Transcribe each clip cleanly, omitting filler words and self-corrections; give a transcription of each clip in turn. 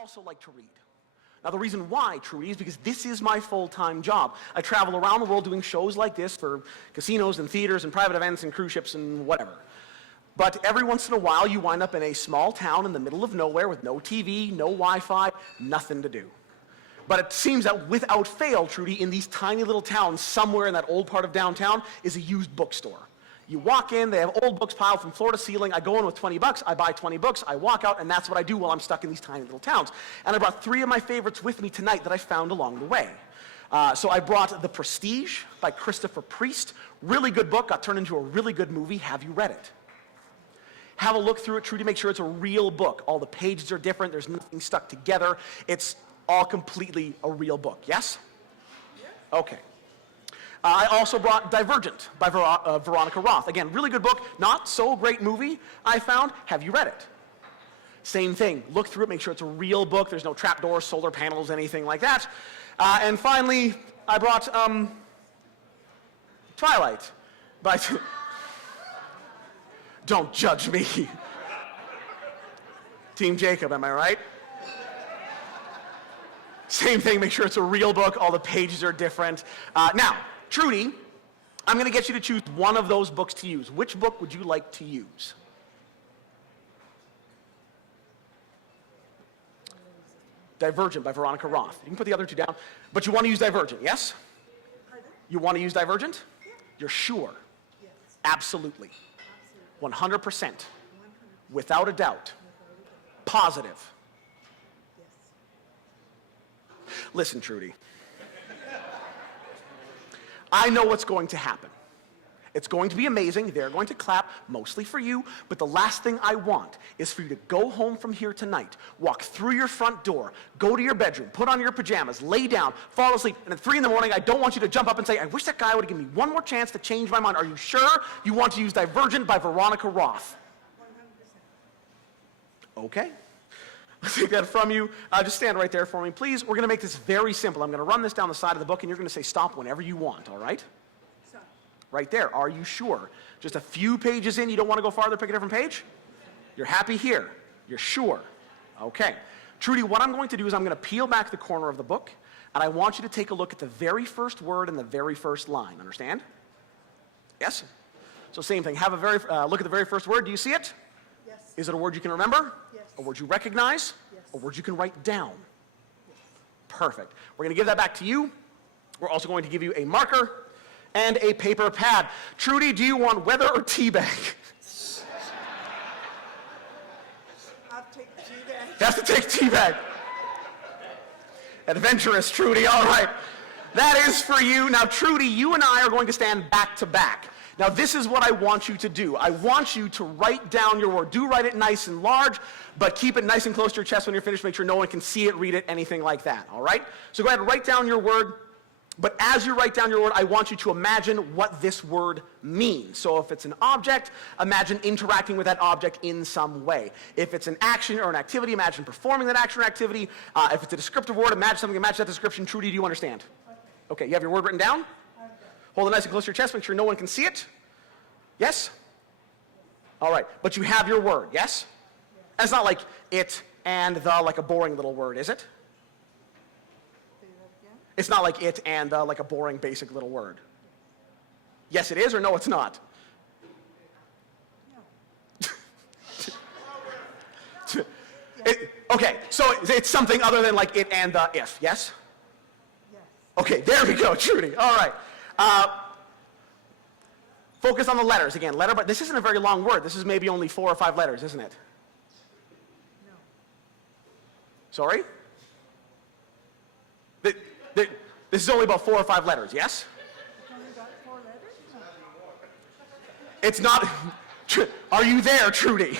also like to read. Now, the reason why, Trudy, is because this is my full-time job. I travel around the world doing shows like this for casinos and theaters and private events and cruise ships and whatever. But every once in a while, you wind up in a small town in the middle of nowhere with no TV, no Wi-Fi, nothing to do. But it seems that without fail, Trudy, in these tiny little towns, somewhere in that old part of downtown, is a used bookstore. You walk in, they have old books piled from floor to ceiling. I go in with 20 bucks, I buy 20 books, I walk out, and that's what I do while I'm stuck in these tiny little towns. And I brought 3 of my favorites with me tonight that I found along the way. So I brought The Prestige by Christopher Priest. Really good book, got turned into a really good movie. Have you read it? Have a look through it, Trudy, make sure it's a real book. All the pages are different, there's nothing stuck together. It's all completely a real book, yes? Okay. I also brought Divergent by Veronica Roth. Again, really good book, not so great movie, I found. Have you read it? Same thing, look through it, make sure it's a real book. There's no trapdoors, solar panels, anything like that. And finally, I brought Twilight by... Don't judge me. Team Jacob, am I right? Same thing, make sure it's a real book, all the pages are different. Now, Trudy, I'm going to get you to choose one of those books to use. Which book would you like to use? Divergent by Veronica Roth. You can put the other 2 down, but you want to use Divergent, yes? Pardon? You want to use Divergent? Yeah. You're sure? Yes. Absolutely. Absolutely. 100%. 100%. Without a doubt. Positive. Yes. Listen, Trudy. I know what's going to happen. It's going to be amazing. They're going to clap, mostly for you. But the last thing I want is for you to go home from here tonight, walk through your front door, go to your bedroom, put on your pajamas, lay down, fall asleep, and at 3 in the morning, I don't want you to jump up and say, I wish that guy would have given me one more chance to change my mind. Are you sure you want to use Divergent by Veronica Roth? 100%. Okay. Let's take that from you. Just stand right there for me, please. We're going to make this very simple. I'm going to run this down the side of the book, and you're going to say stop whenever you want, all right? Stop. Right there. Are you sure? Just a few pages in, you don't want to go farther, pick a different page? You're happy here. You're sure. Okay. Trudy, what I'm going to do is I'm going to peel back the corner of the book, and I want you to take a look at the very first word and the very first line. Understand? Yes? So same thing. Have a look at the very first word. Do you see it? Yes. Is it a word you can remember? Yes. A word you recognize? Yes. A word you can write down? Yes. Perfect. We're going to give that back to you. We're also going to give you a marker and a paper pad. Trudy, do you want weather or tea bag? I'll take tea bag. You have to take tea bag. Adventurous, Trudy. All right. That is for you. Now, Trudy, you and I are going to stand back to back. Now, this is what I want you to do. I want you to write down your word. Do write it nice and large, but keep it nice and close to your chest when you're finished. Make sure no one can see it, read it, anything like that, all right? So go ahead and write down your word, but as you write down your word, I want you to imagine what this word means. So if it's an object, imagine interacting with that object in some way. If it's an action or an activity, imagine performing that action or activity. If it's a descriptive word, imagine something that matches that description. Trudy, do you understand? Okay, you have your word written down? Hold it nice and close to your chest, make sure no one can see it. Yes? All right, but you have your word, yes? And it's not like it and the, like a boring little word, is it? Say that again. It's not like it and the, like a boring basic little word. Yes, it is, or no, it's not? No. Okay, so it's something other than like it and the if, yes? Yes. Okay, there we go, Trudy. All right. Focus on the letters again. Letter, but this isn't a very long word. This is maybe only 4 or 5 letters, isn't it? No. Sorry? This is only about 4 or 5 letters, yes? It's only got 4 letters? No. It's not. Are you there, Trudy?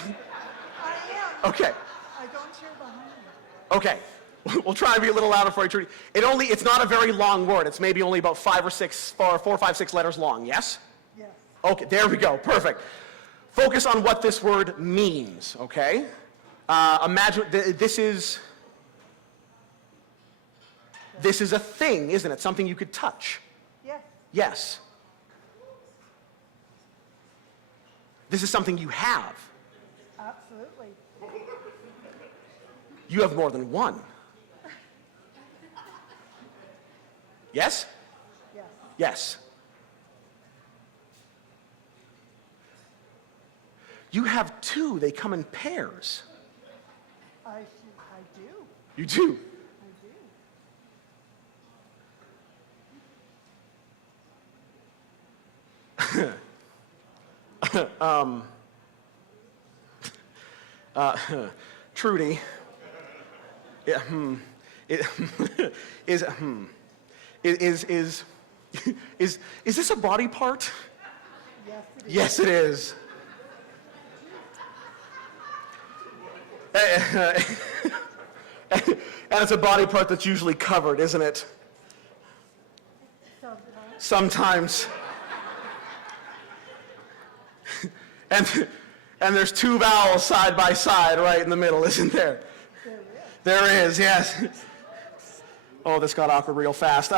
I am. Okay. I don't hear behind me. Okay. We'll try and be a little louder for you, Trudy. It's not a very long word. It's maybe only about 4, 5, 6 letters long, yes? Yes. Okay, there we go. Perfect. Focus on what this word means, okay? Imagine this is a thing, isn't it? Something you could touch. Yes. Yes. This is something you have. Absolutely. You have more than one. Yes? Yes. Yes. You have two. They come in pairs. I do. You do. Trudy. Yeah, it, is this a body part? Yes, it is. Yes, it is. And it's a body part that's usually covered, isn't it? Sometimes. Sometimes. And there's two vowels side by side right in the middle, isn't there? There is. There is, yes. Oh, this got awkward real fast.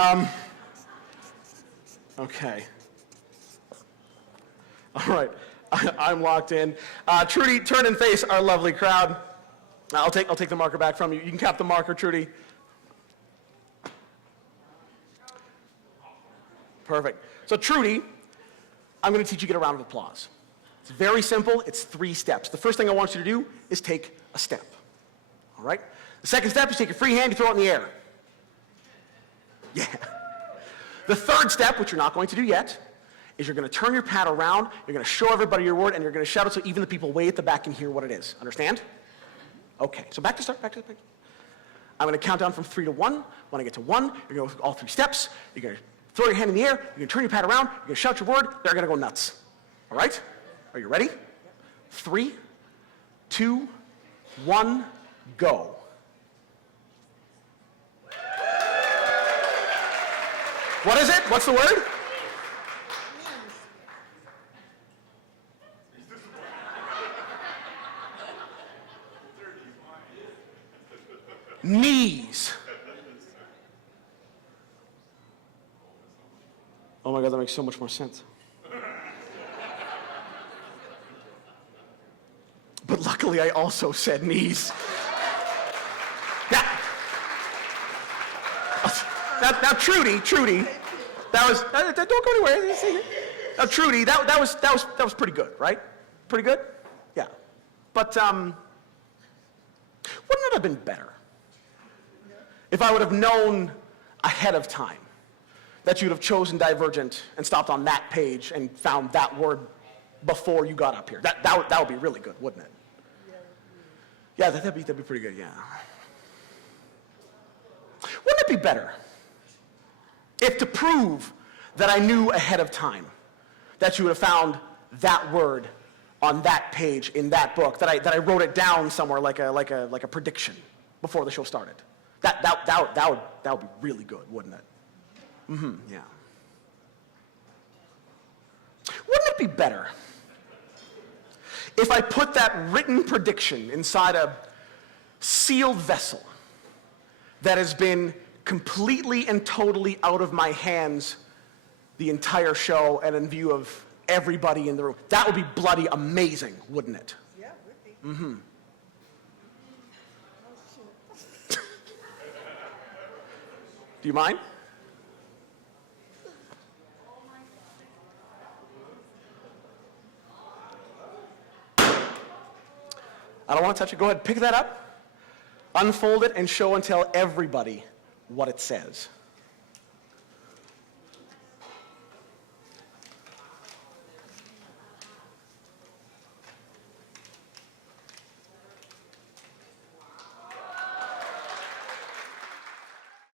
Okay. All right, I'm locked in. Trudy, turn and face our lovely crowd. I'll take the marker back from you. You can cap the marker, Trudy. Perfect. So Trudy, I'm going to teach you to get a round of applause. It's very simple. It's 3 steps. The first thing I want you to do is take a step. All right? The second step is take your free hand, you throw it in the air. Yeah. The third step, which you're not going to do yet, is you're going to turn your pad around, you're going to show everybody your word, and you're going to shout it so even the people way at the back can hear what it is. Understand? Okay. So back to start. I'm going to count down from 3 to 1. When I get to 1, you're going to go all 3 steps. You're going to throw your hand in the air. You're going to turn your pad around. You're going to shout your word. They're going to go nuts. All right? Are you ready? 3, 2, 1, go. What is it? What's the word? Knees. Oh my God, that makes so much more sense. But luckily, I also said knees. Now, Trudy, that was. Don't go anywhere. Now, Trudy, that was pretty good, right? Pretty good, yeah. But wouldn't it have been better if I would have known ahead of time that you'd have chosen Divergent and stopped on that page and found that word before you got up here? That would be really good, wouldn't it? Yeah, that'd be pretty good, yeah. Wouldn't it be better if, to prove that I knew ahead of time that you would have found that word on that page in that book, that I wrote it down somewhere like a prediction before the show started? That would be really good, wouldn't it? Yeah. Wouldn't it be better if I put that written prediction inside a sealed vessel that has been completely and totally out of my hands the entire show and in view of everybody in the room? That would be bloody amazing, wouldn't it? Yeah, it would be. Do you mind? I don't want to touch it. Go ahead, pick that up, unfold it, and show and tell everybody what it says.